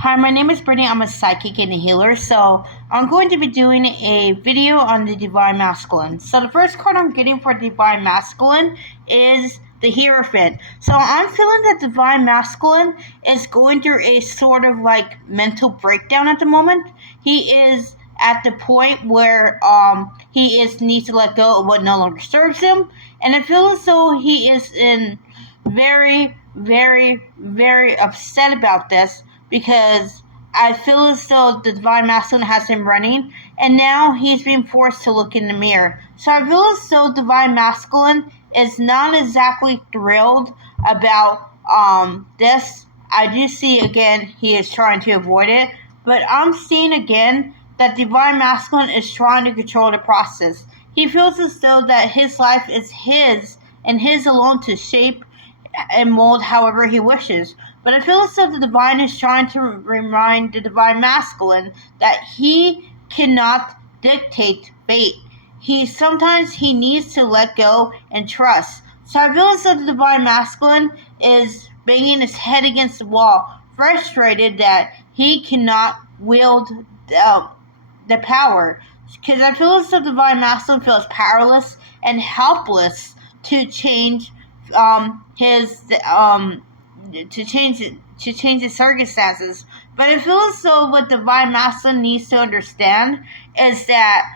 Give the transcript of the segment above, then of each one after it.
Hi, my name is Brittany. I'm a psychic and a healer. So I'm going to be doing a video on the Divine Masculine. So the first card I'm getting for Divine Masculine is the Hierophant. So I'm feeling that Divine Masculine is going through a sort of like mental breakdown at the moment. He is at the point where he needs to let go of what no longer serves him. And I feel as though he is very, very upset about this, because I feel as though the Divine Masculine has him running, and now he's being forced to look in the mirror. So I feel as though Divine Masculine is not exactly thrilled about this. I do see, again, he is trying to avoid it, but I'm seeing again that Divine Masculine is trying to control the process. He feels as though that his life is his, and his alone to shape and mold however he wishes. But I feel as though the Divine is trying to remind the Divine Masculine that he cannot dictate fate. Sometimes he needs to let go and trust. So I feel as though the Divine Masculine is banging his head against the wall, frustrated that he cannot wield the power. Because I feel as though the Divine Masculine feels powerless and helpless to change his circumstances. But I feel as though what Divine Masculine needs to understand is that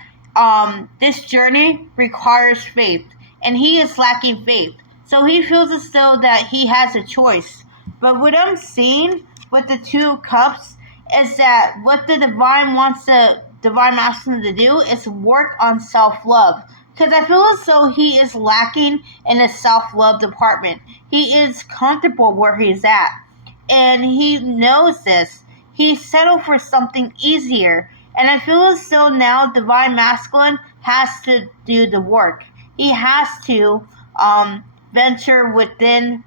this journey requires faith, and he is lacking faith. So he feels as though that he has a choice. But what I'm seeing with the Two of Cups is that what the Divine wants the Divine Masculine to do is work on self-love. Because I feel as though he is lacking in the self-love department. He is comfortable where he's at, and he knows this. He settled for something easier, and I feel as though now Divine Masculine has to do the work. He has to venture within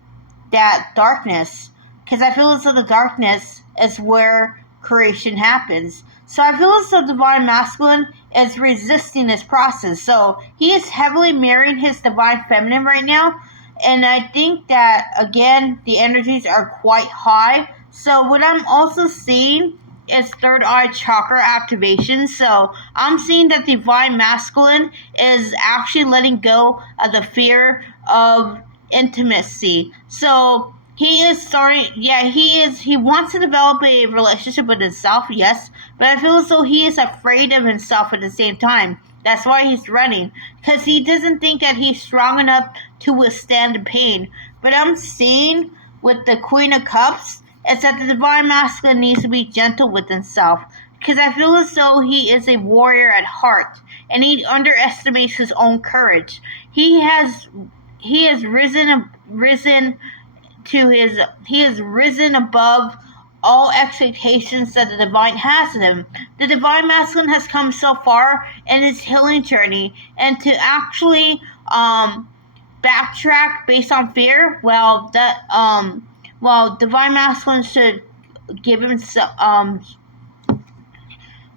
that darkness, because I feel as though the darkness is where creation happens. So I feel as though Divine Masculine is resisting this process. So he is heavily mirroring his Divine Feminine right now. And I think that, again, the energies are quite high. So what I'm also seeing is third eye chakra activation. So I'm seeing that Divine Masculine is actually letting go of the fear of intimacy. So he wants to develop a relationship with himself, yes, but I feel as though he is afraid of himself at the same time. That's why he's running, because he doesn't think that he's strong enough to withstand the pain. But I'm seeing with the Queen of Cups is that the Divine Masculine needs to be gentle with himself, because I feel as though he is a warrior at heart, and he underestimates his own courage. He has risen above all expectations that the Divine has in him. The Divine Masculine has come so far in his healing journey, and to actually backtrack based on fear, Divine Masculine should give him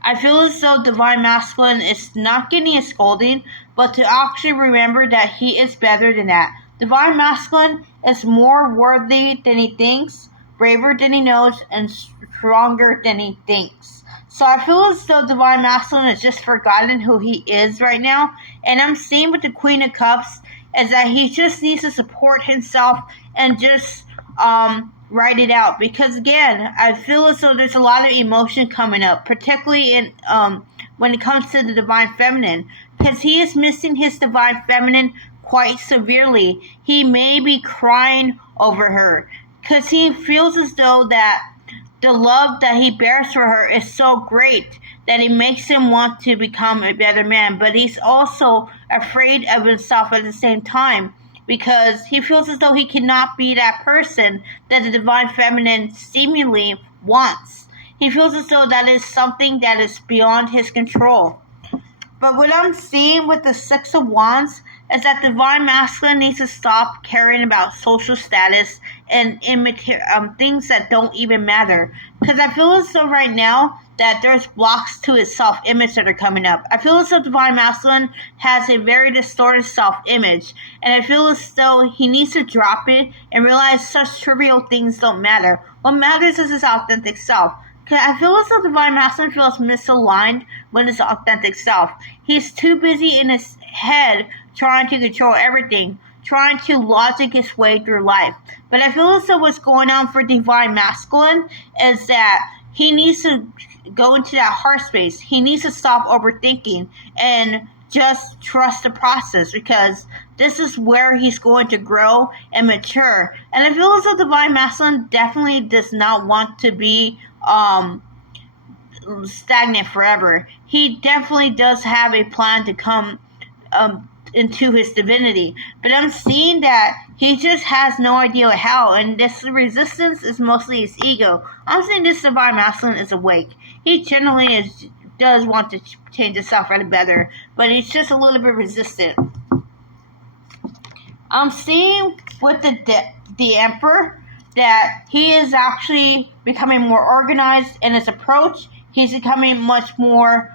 I feel as though Divine Masculine is not getting a scolding, but to actually remember that he is better than that. Divine Masculine is more worthy than he thinks, braver than he knows, and stronger than he thinks. So I feel as though Divine Masculine has just forgotten who he is right now. And I'm seeing with the Queen of Cups is that he just needs to support himself and just write it out. Because again, I feel as though there's a lot of emotion coming up, particularly in when it comes to the Divine Feminine, because he is missing his Divine Feminine quite severely. He may be crying over her, because he feels as though that the love that he bears for her is so great that it makes him want to become a better man. But he's also afraid of himself at the same time, because he feels as though he cannot be that person that the Divine Feminine seemingly wants. He feels as though that is something that is beyond his control. But what I'm seeing with the Six of Wands is that Divine Masculine needs to stop caring about social status and things that don't even matter. Because I feel as though right now that there's blocks to his self-image that are coming up. I feel as though Divine Masculine has a very distorted self-image, and I feel as though he needs to drop it and realize such trivial things don't matter. What matters is his authentic self. Because I feel as though Divine Masculine feels misaligned with his authentic self. He's too busy in his head trying to control everything, trying to logic his way through life. But I feel as though what's going on for Divine Masculine is that he needs to go into that heart space. He needs to stop overthinking and just trust the process, because this is where he's going to grow and mature. And I feel as though Divine Masculine definitely does not want to be stagnant forever. He definitely does have a plan to come into his divinity, but I'm seeing that he just has no idea how, and this resistance is mostly his ego. I'm seeing this Divine Masculine is awake. He generally does want to change himself for the better, but he's just a little bit resistant. I'm seeing with the Emperor that he is actually becoming more organized in his approach. He's becoming much more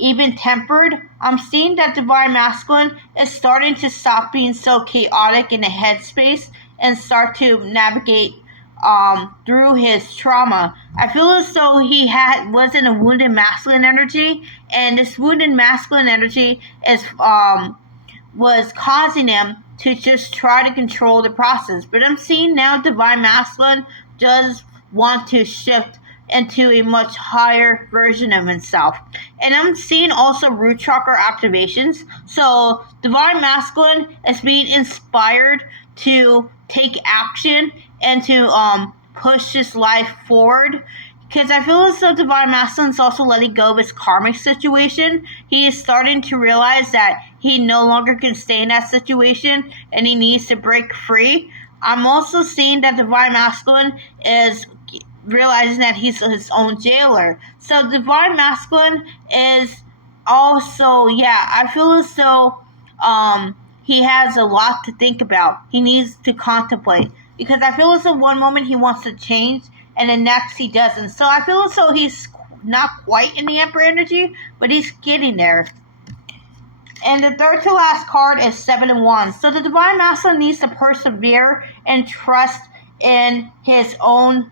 even-tempered. I'm seeing that Divine Masculine is starting to stop being so chaotic in the headspace and start to navigate through his trauma. I feel as though he was in a wounded masculine energy, and this wounded masculine energy was causing him to just try to control the process. But I'm seeing now Divine Masculine does want to shift into a much higher version of himself. And I'm seeing also root chakra activations. So Divine Masculine is being inspired to take action and to push his life forward. Because I feel as though Divine Masculine is also letting go of his karmic situation. He is starting to realize that he no longer can stay in that situation and he needs to break free. I'm also seeing that Divine Masculine is realizing that he's his own jailer. So Divine Masculine is also, I feel as though he has a lot to think about. He needs to contemplate. Because I feel as though one moment he wants to change and the next he doesn't. So I feel as though he's not quite in the Emperor energy, but he's getting there. And the third to last card is 7 and Wands. So the Divine Masculine needs to persevere and trust in his own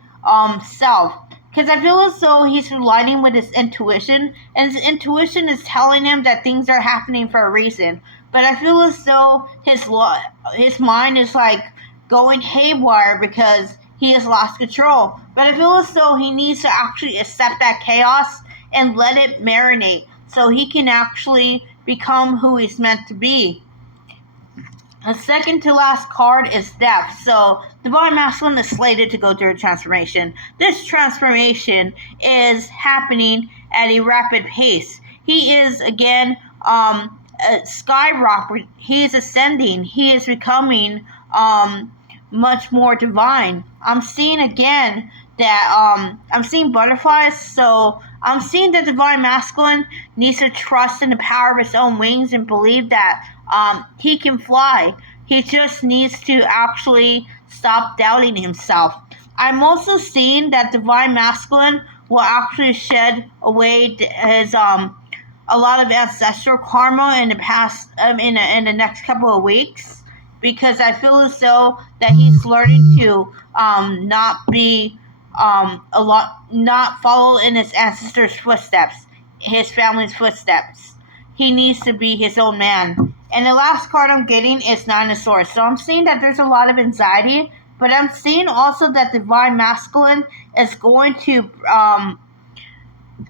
self. Because I feel as though he's aligning with his intuition, and his intuition is telling him that things are happening for a reason. But I feel as though his mind is like going haywire because he has lost control. But I feel as though he needs to actually accept that chaos and let it marinate so he can actually become who he's meant to be. The second to last card is Death. So Divine Masculine is slated to go through a transformation. This transformation is happening at a rapid pace. He is again skyrocketing. He is ascending. He is becoming much more divine. I'm seeing again that I'm seeing butterflies. So I'm seeing that Divine Masculine needs to trust in the power of his own wings and believe that he can fly. He just needs to actually stop doubting himself. I'm also seeing that Divine Masculine will actually shed away his a lot of ancestral karma in the past in the next couple of weeks, because I feel as though that he's learning to not follow in his ancestors' footsteps, his family's footsteps. He needs to be his own man. And the last card I'm getting is Nine of Swords. So I'm seeing that there's a lot of anxiety, but I'm seeing also that Divine Masculine is going to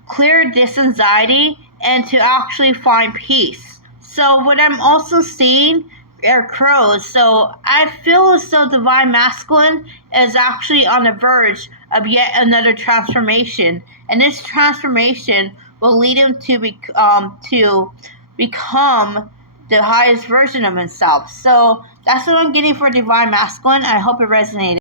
clear this anxiety and to actually find peace. So what I'm also seeing are crows. So I feel as though Divine Masculine is actually on the verge of yet another transformation, and this transformation will lead him to become the highest version of himself. So that's what I'm getting for Divine Masculine. I hope it resonated.